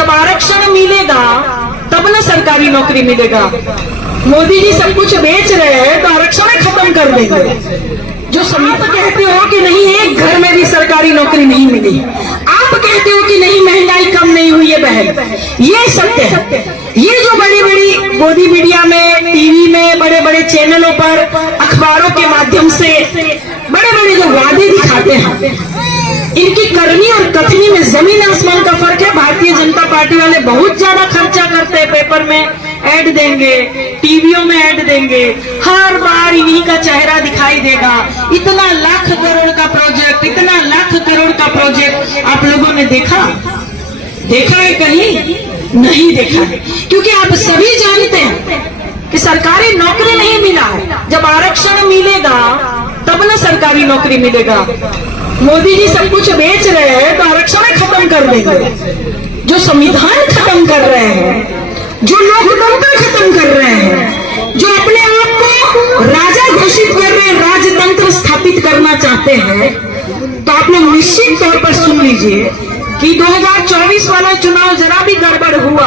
जब आरक्षण मिलेगा तब ना सरकारी नौकरी मिलेगा। मोदी जी सब कुछ बेच रहे हैं तो आरक्षण खत्म कर देंगे। जो समिति कहते हो कि नहीं एक घर में भी सरकारी नौकरी नहीं मिली, आप कहते हो कि नहीं महंगाई कम नहीं हुई है बहन, ये सत्य है। ये जो बड़ी बड़ी मोदी मीडिया में, टीवी में, बड़े बड़े चैनलों पर, अखबारों के माध्यम से बड़े बड़े जो वादे दिखाते हैं, इनकी करनी और कथनी में जमीन आसमान का फर्क है। भारतीय जनता पार्टी वाले बहुत ज्यादा खर्चा करते हैं, पेपर में ऐड देंगे, टीवियों में ऐड देंगे, हर बार इन्हीं का चेहरा दिखाई देगा। इतना लाख करोड़ का प्रोजेक्ट, इतना लाख करोड़ का प्रोजेक्ट आप लोगों ने देखा है कहीं? नहीं देखा है, क्योंकि आप सभी जानते हैं कि सरकारी नौकरी नहीं मिला है। जब आरक्षण मिलेगा तब ना सरकारी नौकरी मिलेगा। मोदी जी सब कुछ बेच रहे हैं तो आरक्षण खत्म कर देंगे। जो संविधान खत्म कर रहे हैं, जो लोकतंत्र खत्म कर रहे हैं, जो अपने आप को राजा घोषित कर रहे हैं, राजतंत्र स्थापित करना चाहते हैं, तो आप लोग निश्चित तौर पर सुन लीजिए कि 2024 वाला चुनाव जरा भी गड़बड़ हुआ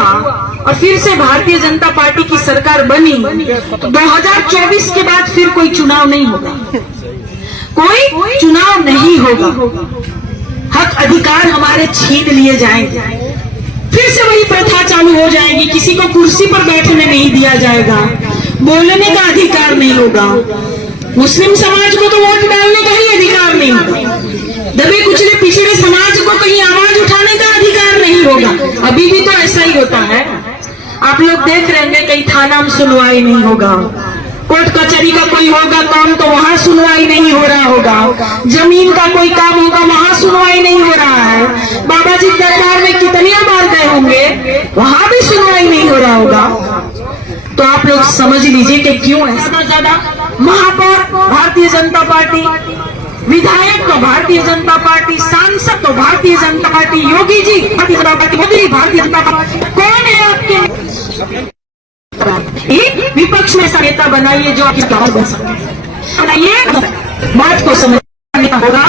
और फिर से भारतीय जनता पार्टी की सरकार बनी तो 2024 के बाद फिर कोई चुनाव नहीं होगा, कोई चुनाव नहीं होगा। हक अधिकार हमारे छीन लिए जाएंगे, फिर से वही प्रथा चालू हो जाएगी। किसी को कुर्सी पर बैठने नहीं दिया जाएगा, बोलने का अधिकार नहीं होगा। मुस्लिम समाज को तो वोट डालने का ही अधिकार नहीं होगा। दबे कुचले पिछड़े समाज को कहीं आवाज उठाने का अधिकार नहीं होगा। अभी भी तो ऐसा ही होता है। आप लोग देख रहे हैं कहीं थाना में सुनवाई नहीं होगा, कोर्ट कचहरी का कोई होगा काम तो वहां सुनवाई नहीं हो रहा होगा, जमीन का कोई काम होगा वहां सुनवाई नहीं हो रहा है। बाबा जी दरबार में कितनी बार गए होंगे, वहां भी सुनवाई नहीं हो रहा होगा। तो आप लोग समझ लीजिए कि क्यों है। ज्यादा महापौर भारतीय जनता पार्टी, विधायक तो भारतीय जनता पार्टी, सांसद तो Bharatiya Janata party, Yogi ji Bharatiya Janata party, Modi ji Bharatiya Janata party. कौन है आपके एक विपक्ष में नेता बनाइए जो आपकी आवाज बन सके, बनाइए। बात को समझना होगा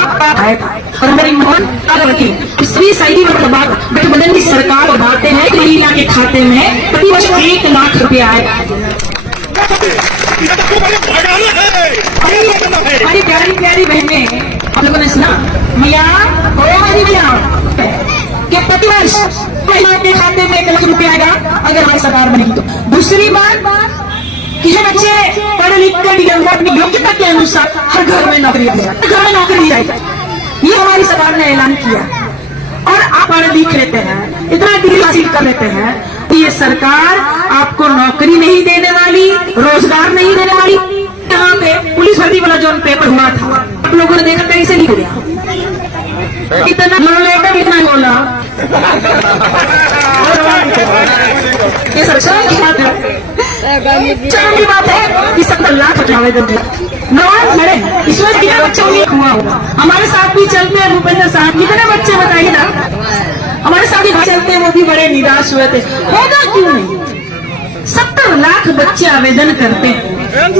और हमारी मोहन रखी इसलिए सही बात गठबंधन की सरकार बताते हैं कि महिला के खाते में प्रतिवर्ष 1 लाख रुपया आएगा। हमारी प्यारी प्यारी बहनें, आप लोगों ने सुना भैया कि प्रतिवर्ष महिलाओं के खाते में 1 लाख रुपया आएगा अगर हमारी सरकार बनेगी तो। दूसरी बात कि जो बच्चे पढ़े लिख कर अपनी योग्यता के अनुसार हर घर में नौकरी दी जाए, घर में नौकरी दी जाएगी। ये हमारी सरकार ने ऐलान किया। और आप पढ़ लिख लेते हैं, इतना डिग्री हासिल कर लेते हैं, तो ये सरकार आपको नौकरी नहीं देने वाली, रोजगार नहीं देने वाली। यहाँ पे पुलिस भर्ती वाला जो पेपर हुआ था, आप लोगों ने देखा कैसे नहीं गया, कितना लेकर कितना बोला। ये सरकार की बात है कि 70 लाख आवेदन दिया इस वक्त कितने बच्चों को हुआ होगा। हमारे साथ भी चलते हैं भूपेंद्र साहब, कितने बच्चे बताइए ना हमारे साथ भी चलते हैं, वो भी बड़े निराश हुए थे। होगा क्यों नहीं? 70 लाख बच्चे आवेदन करते हैं,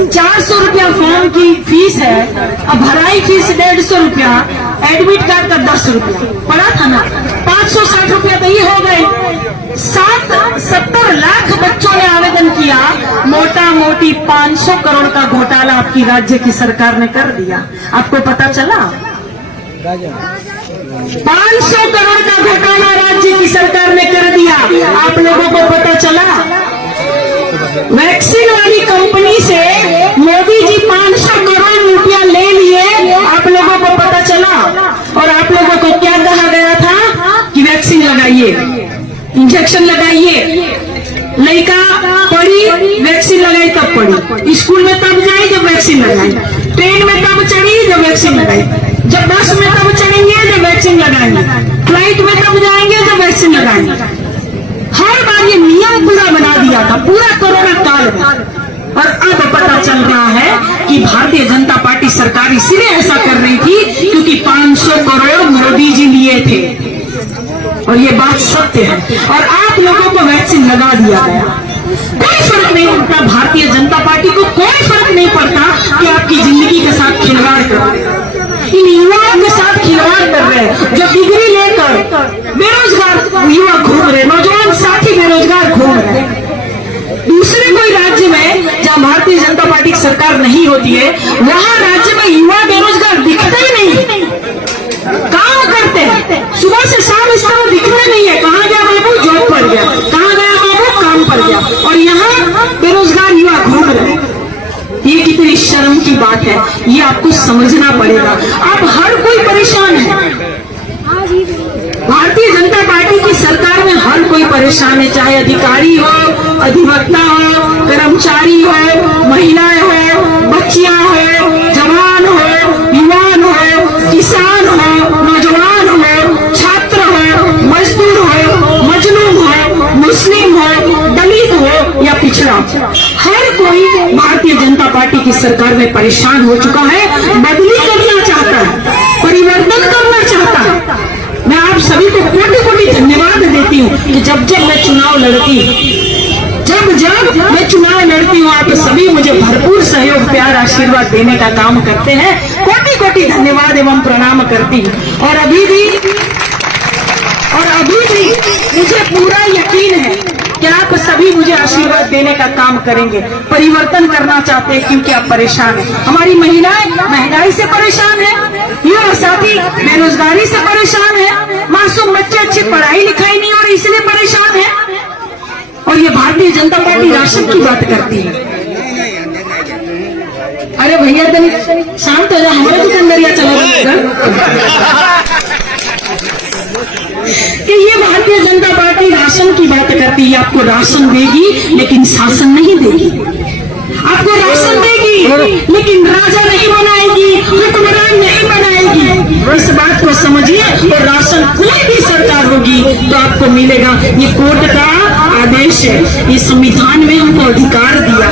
400 रुपया फॉर्म की फीस है, अब भराई फीस 150 रुपया, एडमिट कार्ड का 10 रुपया पड़ा था ना, 560 रुपया तो ये हो गए। 70 लाख बच्चों ने आवेदन किया, मोटा मोटी 500 करोड़ का घोटाला आपकी राज्य की सरकार ने कर दिया। आपको पता चला? 500 करोड़ का घोटाला राज्य की सरकार ने कर दिया। आप लोगों को पता चला? वैक्सीन वाली कंपनी से मोदी जी 500 करोड़ रुपया ले लिए, आप लोगों को पता चला? और आप लोगों को क्या कहा गया था कि वैक्सीन लगाइए, इंजेक्शन लगाइए। लड़का पढ़ी, वैक्सीन लगाई तब पढ़ी, स्कूल में तब जाई जब वैक्सीन लगाई, ट्रेन में तब चढ़ी जब वैक्सीन लगाई, जब बस में तब चढ़ेंगे जब वैक्सीन लगाएंगे, फ्लाइट में तब जाएंगे जब वैक्सीन लगाएंगे। हर बार ये नियम पूरा बना दिया था, पूरा कोरोना काल में। और अब पता चल रहा है कि भारतीय जनता पार्टी सरकार इसीलिए ऐसा कर रही थी क्योंकि 500 करोड़ मोदी जी लिए थे, और ये बात सत्य है। और आप लोगों को वैक्सीन लगा दिया गया, कोई फर्क नहीं पड़ता। भारतीय जनता पार्टी को कोई फर्क नहीं पड़ता कि आपकी जिंदगी के साथ खिलवाड़ कर रहे हैं, इन युवाओं के साथ खिलवाड़ कर रहे हैं जो डिग्री लेकर बेरोजगार युवा घूम रहे, नौजवान सरकार नहीं होती है, वहां राज्य में युवा बेरोजगार दिखते ही नहीं। काम करते हैं, सुबह से शाम इस तरह दिखते नहीं है। कहाँ गया बाबू? जॉब पर गया। कहाँ गया बाबू? काम पर गया। और यहाँ बेरोजगार युवा घूम रहे हैं। ये कितनी शर्म की बात है, ये आपको समझना पड़ेगा। आप हर कोई परेशान है। भारतीय जनता पार्टी की सरकार में हर कोई परेशान है, चाहे अधिकारी हो, अधिवक्ता हो, कर्मचारी हो, महिलाएं हो, बच्चियां हो, जवान हो, युवान हो, किसान हो, नौजवान हो, छात्र हो, मजदूर हो, मजलूम हो, मुस्लिम हो, दलित हो या पिछड़ा, हर कोई भारतीय जनता पार्टी की सरकार में परेशान हो चुका है। बदली करना चाहता है, परिवर्तन करना चाहता है। मैं आप सभी को कोटि कोटि धन्यवाद देती हूँ कि जब मैं चुनाव लड़ती हूँ, जब मैं चुनाव लड़ती हूँ, आप सभी मुझे भरपूर सहयोग, प्यार, आशीर्वाद देने का काम करते हैं। कोटि कोटि धन्यवाद एवं प्रणाम करती हूँ। और अभी भी मुझे पूरा यकीन है कि आप सभी मुझे आशीर्वाद देने का काम करेंगे। परिवर्तन करना चाहते हैं क्योंकि आप परेशान हैं। हमारी महिलाएं महंगाई से परेशान है, युवा साथी बेरोजगारी से परेशान है, मासूम बच्चे अच्छी पढ़ाई लिखाई नहीं हो रही इसलिए परेशान है। और ये भारतीय जनता पार्टी राशन की बात करती है। अरे भैया तनिक शांत हो जा, हमारे दुकानदारिया चला कि ये भारतीय जनता पार्टी राशन की बात करती है। आपको राशन देगी लेकिन शासन नहीं देगी। आपको राशन देगी लेकिन राजा नहीं बनाएगी, हुक्मरान नहीं बनाएगी। इस बात को समझिए। और राशन कोई भी सरकार होगी तो आपको मिलेगा। ये कोर्ट का आदेश है, ये संविधान में हमको अधिकार दिया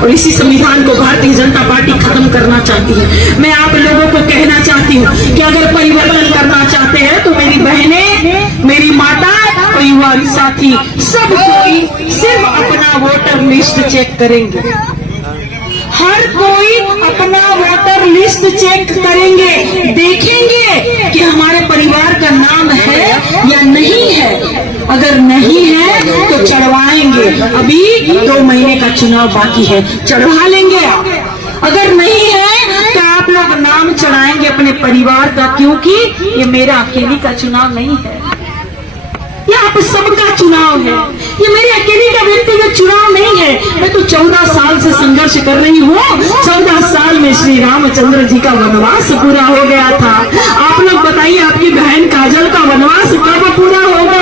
और इसी संविधान को भारतीय जनता पार्टी खत्म करना चाहती है। मैं आप लोगों को कहना चाहती हूँ कि अगर परिवर्तन करना चाहते हैं तो मेरी बहनें, मेरी माता और युवा साथी सब कोई सिर्फ अपना वोटर लिस्ट चेक करेंगे। हर कोई अपना वोटर लिस्ट चेक करेंगे, देखेंगे कि हमारे परिवार का नाम है या नहीं है। अगर नहीं है तो चढ़वाएंगे। अभी 2 महीने का चुनाव बाकी है, चढ़वा लेंगे आप। अगर नहीं है तो आप लोग नाम चढ़ाएंगे अपने परिवार का, क्योंकि ये मेरा अकेले का चुनाव नहीं है, ये आप सबका चुनाव है। ये मेरे अकेले का व्यक्तिगत चुनाव नहीं है। मैं तो 14 साल से संघर्ष कर रही हूँ। 14 साल में श्री रामचंद्र जी का वनवास पूरा हो गया था। आप लोग बताइए, आपकी बहन काजल का वनवास कब पूरा होगा?